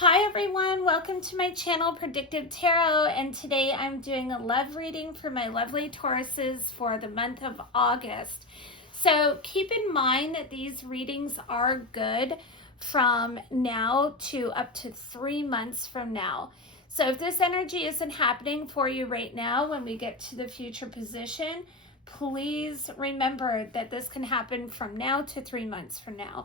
Hi everyone, welcome to my channel Predictive Tarot, and today I'm doing a love reading for my lovely Tauruses for the month of August. So keep in mind that these readings are good from now to up to 3 months from now. So if this energy isn't happening for you right now when we get to the future position, please remember that this can happen from now to 3 months from now.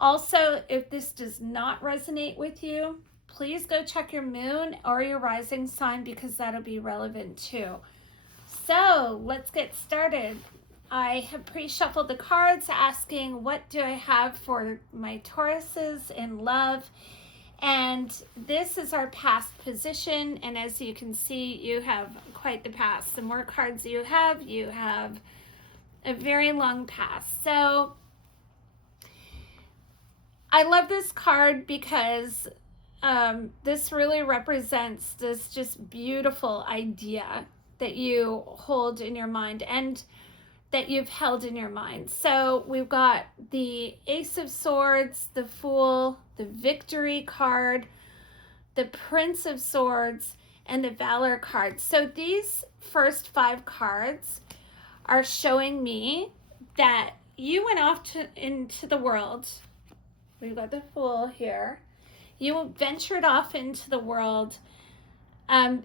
Also, if this does not resonate with you, please go check your moon or your rising sign because that'll be relevant too. So let's get started. I have pre-shuffled the cards asking what do I have for my Tauruses in love. And this is our past position. And as you can see, you have quite the past. The more cards you have a very long past. So I love this card because this really represents this just beautiful idea that you hold in your mind and that you've held in your mind. So we've got the Ace of Swords, the Fool, the Victory card, the Prince of Swords, and the Valor card. So these first 5 cards are showing me that you went off into the world. We've got the Fool here. You ventured off into the world, a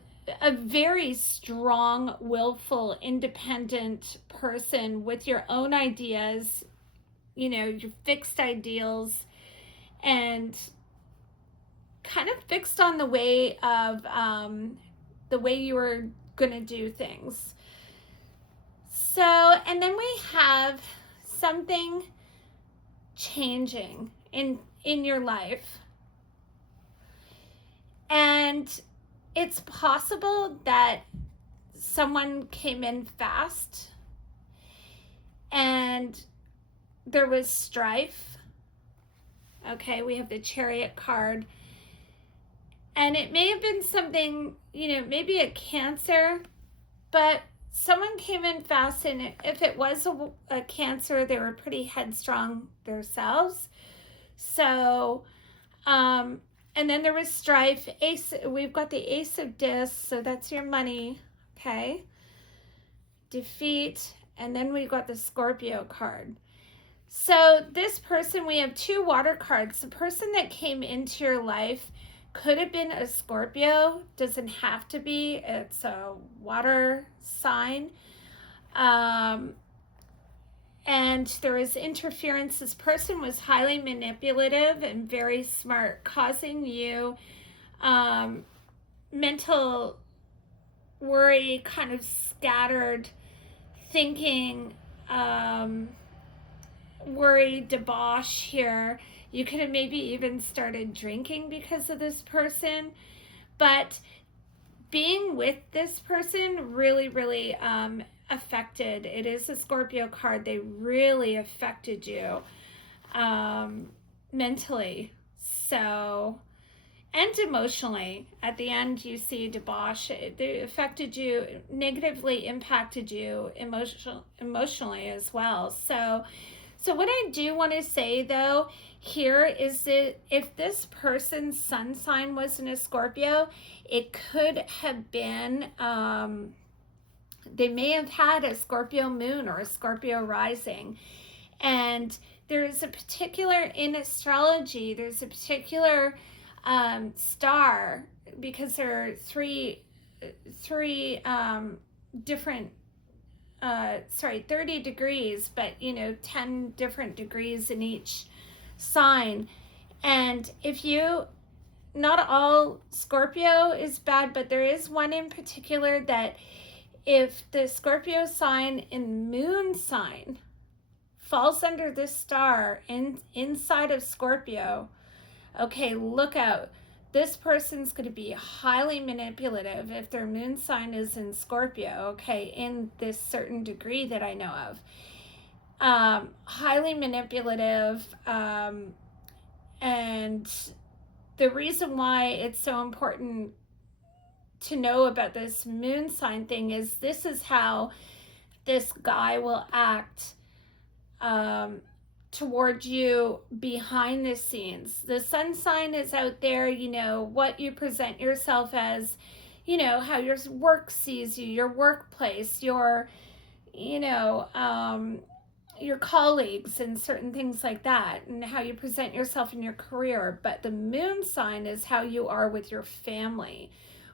very strong, willful, independent person with your own ideas, your fixed ideals, and kind of fixed on the way you were going to do things. So, and then we have something changing in your life. And it's possible that someone came in fast and there was strife. Okay, we have the Chariot card. And it may have been something, maybe a Cancer, but someone came in fast, and if it was a Cancer, they were pretty headstrong themselves. So, and then there was strife. We've got the Ace of Discs, so that's your money, okay? Defeat, and then we've got the Scorpio card. So this person, we have 2 water cards. The person that came into your life could have been a Scorpio, doesn't have to be. It's a water sign. And there was interference. This person was highly manipulative and very smart, causing you mental worry, kind of scattered thinking, worry, debauch here. You could have maybe even started drinking because of this person. But being with this person really, really affected. It is a Scorpio card. They really affected you mentally, so, and emotionally. At the end, you see debauch. They affected you, negatively impacted you emotionally as well. So what I do want to say though here is that if this person's sun sign wasn't a Scorpio, it could have been they may have had a Scorpio moon or a Scorpio rising. And there's a particular, in astrology, there's a particular star, because there are three different 30 degrees, but 10 different degrees in each sign. And not all Scorpio is bad, but there is one in particular that if the Scorpio sign in moon sign falls under this star inside of Scorpio, okay, look out. This person's going to be highly manipulative if their moon sign is in Scorpio, okay, in this certain degree that I know of. Highly manipulative, and the reason why it's so important to know about this moon sign thing is this is how this guy will act towards you behind the scenes. The sun sign is out there, you know, what you present yourself as, you know, how your work sees you, your workplace, your, you know, your colleagues and certain things like that, and how you present yourself in your career. But the moon sign is how you are with your family,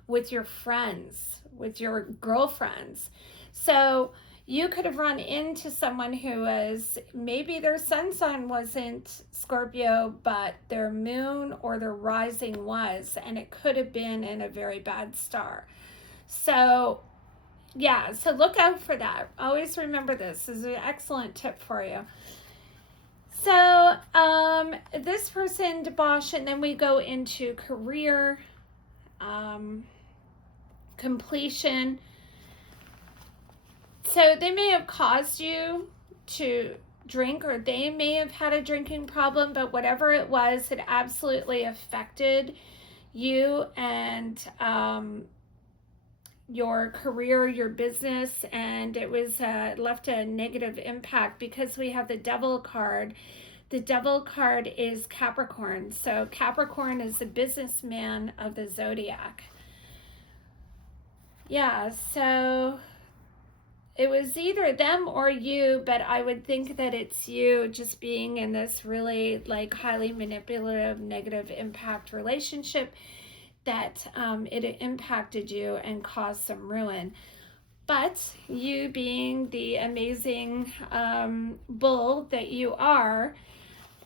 with your friends, with your girlfriends. So you could have run into someone who was, maybe their sun sign wasn't Scorpio, but their moon or their rising was, and it could have been in a very bad star. So yeah, so look out for that. Always remember this. This is an excellent tip for you. So this person, debauch, and then we go into career, completion. So they may have caused you to drink, or they may have had a drinking problem, but whatever it was, it absolutely affected you and your career, your business, and it was left a negative impact because we have the Devil card. The Devil card is Capricorn. So Capricorn is the businessman of the zodiac. Yeah, so it was either them or you, but I would think that it's you, just being in this really like highly manipulative, negative impact relationship, that it impacted you and caused some ruin. But you, being the amazing bull that you are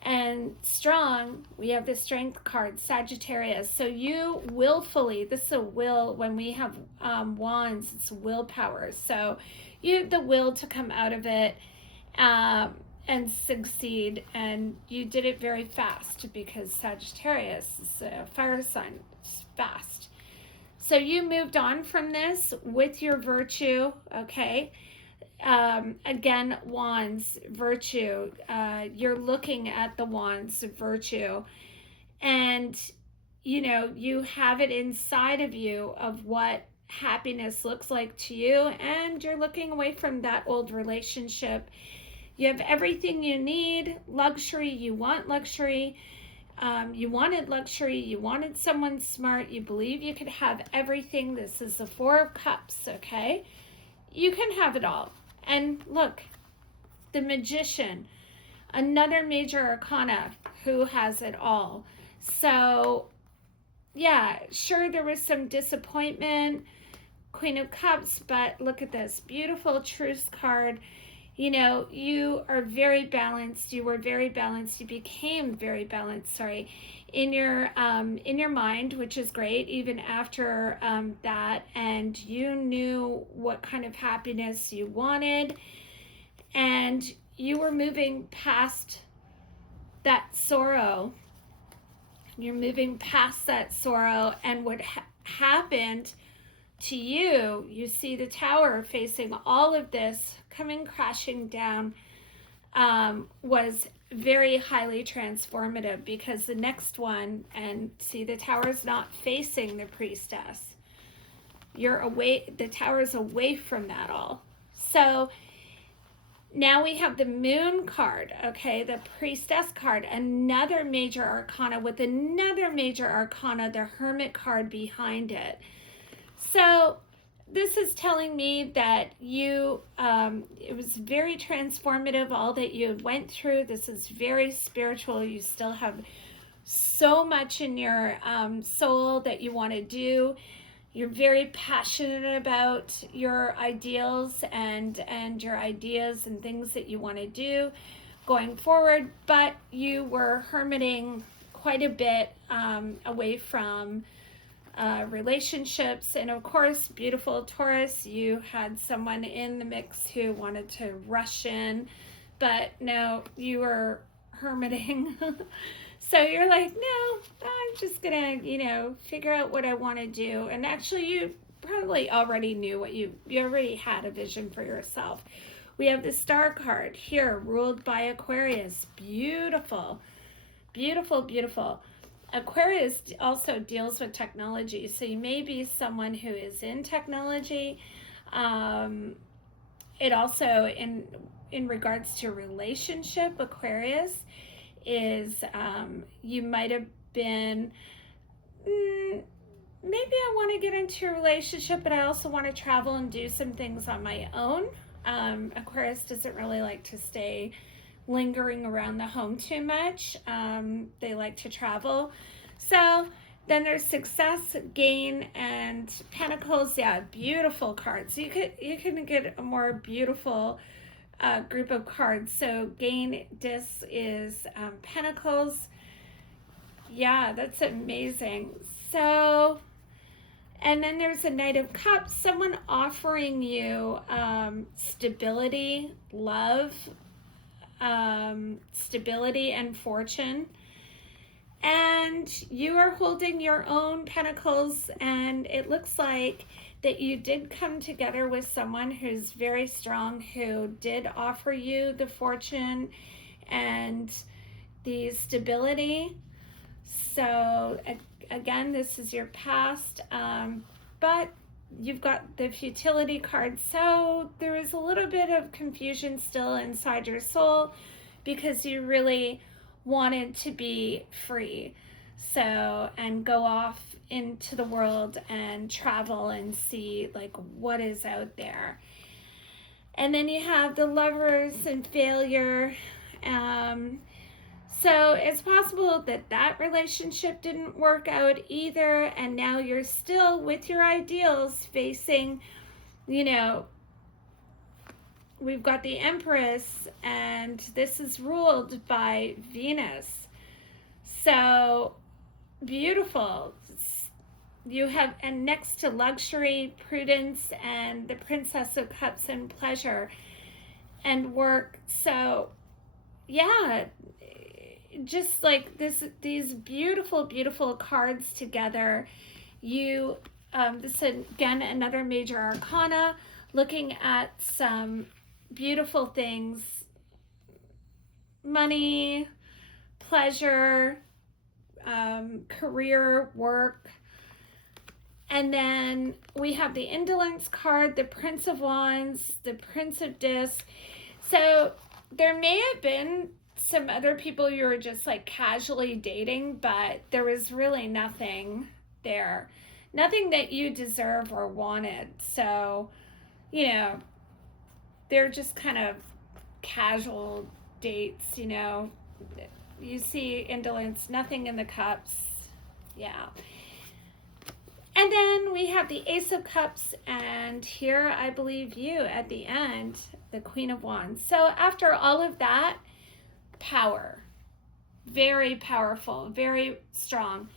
and strong, we have the Strength card, Sagittarius. So you willfully, this is a will, when we have wands, it's willpower. So you have the will to come out of it and succeed, and you did it very fast because Sagittarius is a fire sign. It's fast. So you moved on from this with your virtue, okay? Again, wands, virtue. You're looking at the wands of virtue, and you know, you have it inside of you of what happiness looks like to you, and you're looking away from that old relationship. You have everything you need, luxury, you want luxury. You wanted luxury, you wanted someone smart, you believe you could have everything. This is the Four of Cups, okay? You can have it all. And look, the Magician, another major arcana, who has it all. So yeah, sure, there was some disappointment, Queen of Cups, but look at this beautiful Truce card. You know, you are very balanced. You were very balanced. You became very balanced, sorry, in your mind, which is great, even after that. And you knew what kind of happiness you wanted. And you were moving past that sorrow. You're moving past that sorrow. And what happened to you, you see the Tower facing all of this coming crashing down, was very highly transformative, because the next one, and see, the Tower is not facing the Priestess. You're away, the Tower is away from that all. So now we have the Moon card, okay, the Priestess card, another major arcana with another major arcana, the Hermit card behind it. So this is telling me that you, it was very transformative, all that you went through. This is very spiritual. You still have so much in your soul that you want to do. You're very passionate about your ideals and your ideas and things that you want to do going forward, but you were hermiting quite a bit away from relationships. And of course, beautiful Taurus, you had someone in the mix who wanted to rush in, but no, you were hermiting. So you're like, no, I'm just gonna, you know, figure out what I want to do. And actually, you probably already knew what you already had a vision for yourself. We have the Star card here, ruled by Aquarius. Beautiful, beautiful, beautiful. Aquarius also deals with technology, so you may be someone who is in technology. It also in regards to relationship, Aquarius, is you might have been, maybe I want to get into a relationship, but I also want to travel and do some things on my own. Aquarius doesn't really like to stay lingering around the home too much. They like to travel. So then there's success, gain, and pentacles. Yeah, beautiful cards. You can get a more beautiful group of cards. So gain, this is pentacles. Yeah, that's amazing. So, and then there's a Knight of Cups, someone offering you stability, love, stability and fortune. And you are holding your own pentacles, and it looks like that you did come together with someone who's very strong, who did offer you the fortune and the stability. So again, this is your past, but you've got the futility card. So there is a little bit of confusion still inside your soul because you really wanted to be free. So, and go off into the world and travel and see like what is out there. And then you have the Lovers and failure. So it's possible that that relationship didn't work out either, and now you're still with your ideals facing, you know, we've got the Empress, and this is ruled by Venus. So beautiful. You have, and next to luxury, prudence, and the Princess of Cups and pleasure and work. So yeah, just like these beautiful, beautiful cards together. You, this is again another major arcana, looking at some beautiful things: money, pleasure, career, work. And then we have the Indolence card, the Prince of Wands, the Prince of Discs. So there may have been some other people you were just like casually dating, but there was really nothing there. Nothing that you deserve or wanted. So, you know, they're just kind of casual dates, you know. You see Indolence, nothing in the cups. Yeah. And then we have the Ace of Cups, and here I believe you at the end, the Queen of Wands. So after all of that, power. Very powerful, very strong.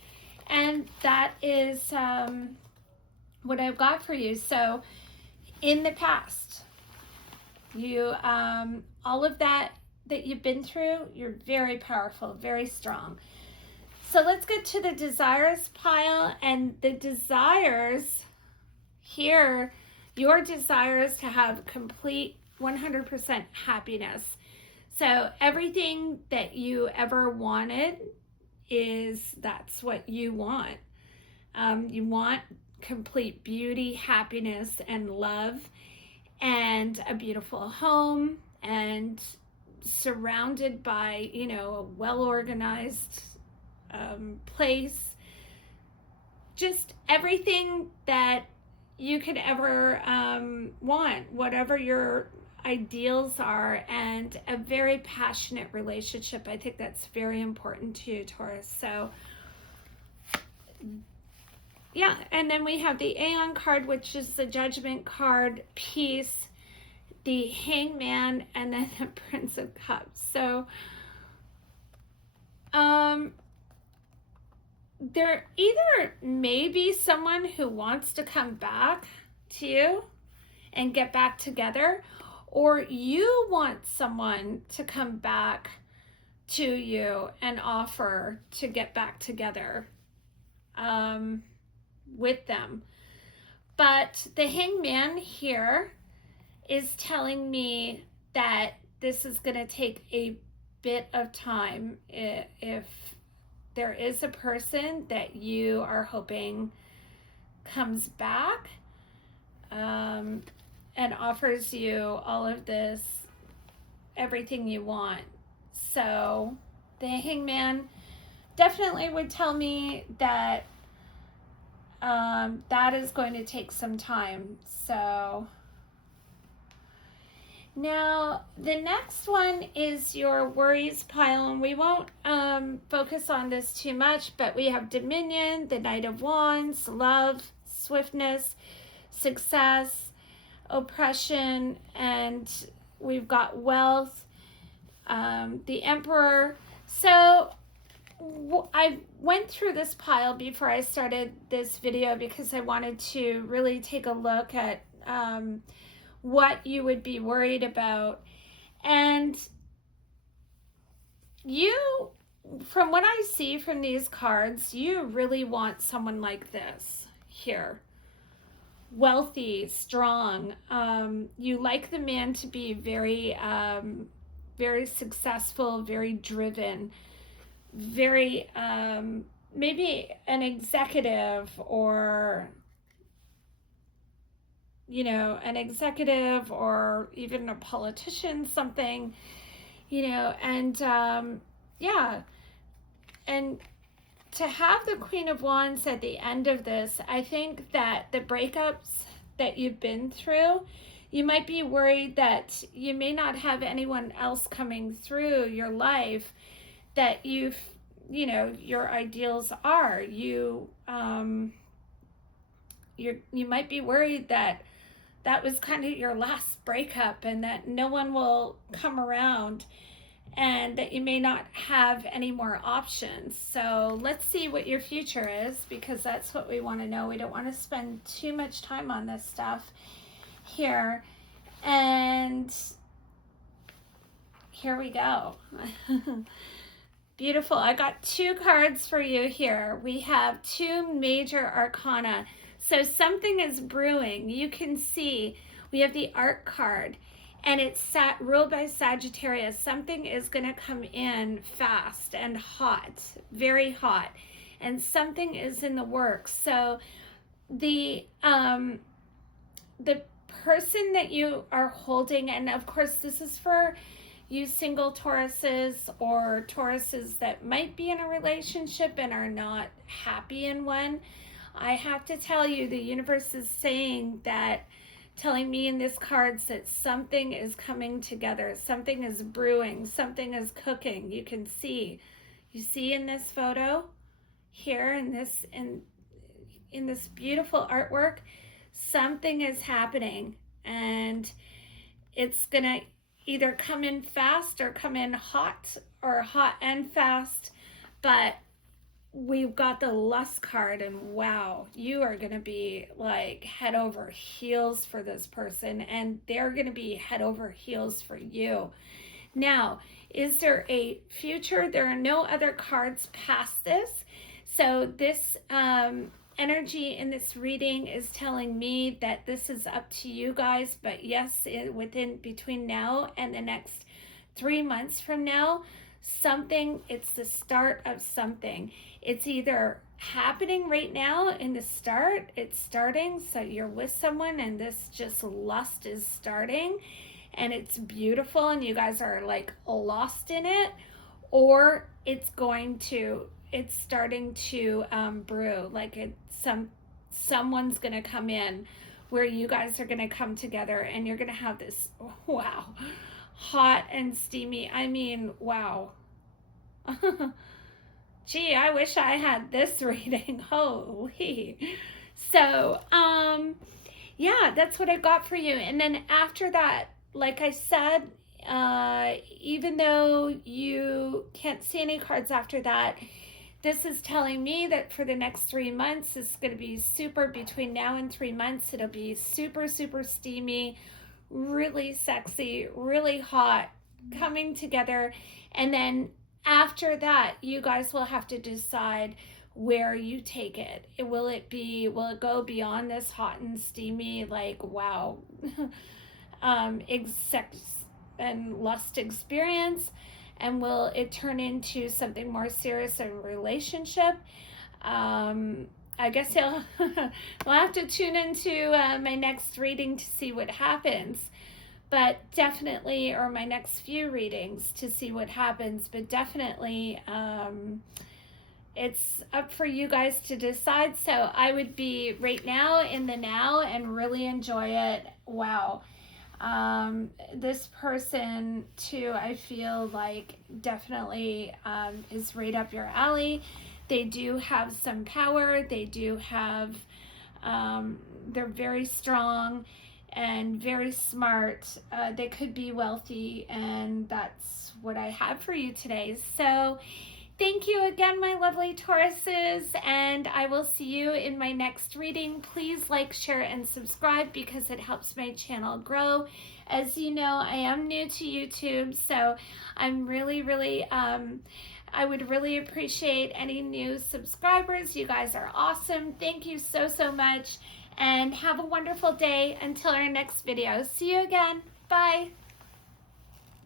And that is what I've got for you. So in the past, you all of that you've been through, you're very powerful, very strong. So let's get to the desires pile. And the desires here, your desires to have complete 100% happiness. So everything that you ever wanted that's what you want. You want complete beauty, happiness, and love, and a beautiful home, and surrounded by, you know, a well-organized place. Just everything that you could ever want, whatever your ideals are, and a very passionate relationship. I think that's very important to you, Taurus. So yeah, and then we have the Aeon card, which is the Judgment card, peace, the Hangman, and then the Prince of Cups. So there either may be someone who wants to come back to you and get back together, or you want someone to come back to you and offer to get back together with them. But the Hangman here is telling me that this is going to take a bit of time. If there is a person that you are hoping comes back and offers you all of this everything you want. So the Hangman definitely would tell me that that is going to take some time. So now the next one is your worries pile, and we won't focus on this too much, but we have Dominion, the Knight of Wands, love, swiftness, success, oppression, and we've got wealth, the Emperor. So I went through this pile before I started this video because I wanted to really take a look at what you would be worried about. And you, from what I see from these cards, you really want someone like this here. Wealthy, strong. You like the man to be very, very successful, very driven, very, maybe an executive, or you know, an executive, or even a politician, something, you know, and yeah. And to have the Queen of Wands at the end of this, I think that the breakups that you've been through, you might be worried that you may not have anyone else coming through your life that you know, your ideals are. You might be worried that that was kind of your last breakup and that no one will come around and that you may not have any more options. So let's see what your future is, because that's what we want to know. We don't want to spend too much time on this stuff here. And here we go. Beautiful. I got two cards for you here. We have two major arcana. So something is brewing. You can see we have the Arc card, and it's ruled by Sagittarius. Something is going to come in fast and hot, very hot, and something is in the works. So the person that you are holding, and of course this is for you single Tauruses or Tauruses that might be in a relationship and are not happy in one. I have to tell you, the universe is saying that, telling me in this cards that something is coming together, something is brewing, something is cooking. You can see, you see in this photo here, in this beautiful artwork, something is happening, and it's gonna either come in fast or come in hot, or hot and fast. But we've got the Lust card, and wow, you are going to be like head over heels for this person, and they're going to be head over heels for you. Now, is there a future? There are no other cards past this. So this energy in this reading is telling me that this is up to you guys, but yes, between now and the next 3 months from now, something, it's the start of something. It's either happening right now in the start, it's starting, so you're with someone and this just lust is starting and it's beautiful and you guys are like lost in it, or it's starting to brew, like someone's gonna come in where you guys are gonna come together and you're gonna have this, wow, hot and steamy. I mean, wow. Gee, I wish I had this reading. Holy. So, yeah, that's what I got for you. And then after that, like I said, even though you can't see any cards after that, this is telling me that for the next 3 months, it's going to be super, between now and 3 months, it'll be super, super steamy, really sexy, really hot, coming together. And then after that, you guys will have to decide where you take it. Will it go beyond this hot and steamy, like, wow, sex and lust experience? And will it turn into something more serious, a relationship? I guess we'll have to tune into my next reading to see what happens. but definitely, or my next few readings to see what happens, but definitely it's up for you guys to decide. So I would be right now in the now and really enjoy it. Wow. This person too, I feel like definitely is right up your alley. They do have some power. They do have, they're very strong and very smart. They could be wealthy, and that's what I have for you today. So thank you again, my lovely Tauruses, and I will see you in my next reading. Please like, share, and subscribe because it helps my channel grow. As you know, I am new to YouTube, so I'm really, I would really appreciate any new subscribers. You guys are awesome. Thank you so much, and have a wonderful day until our next video. See you again. Bye.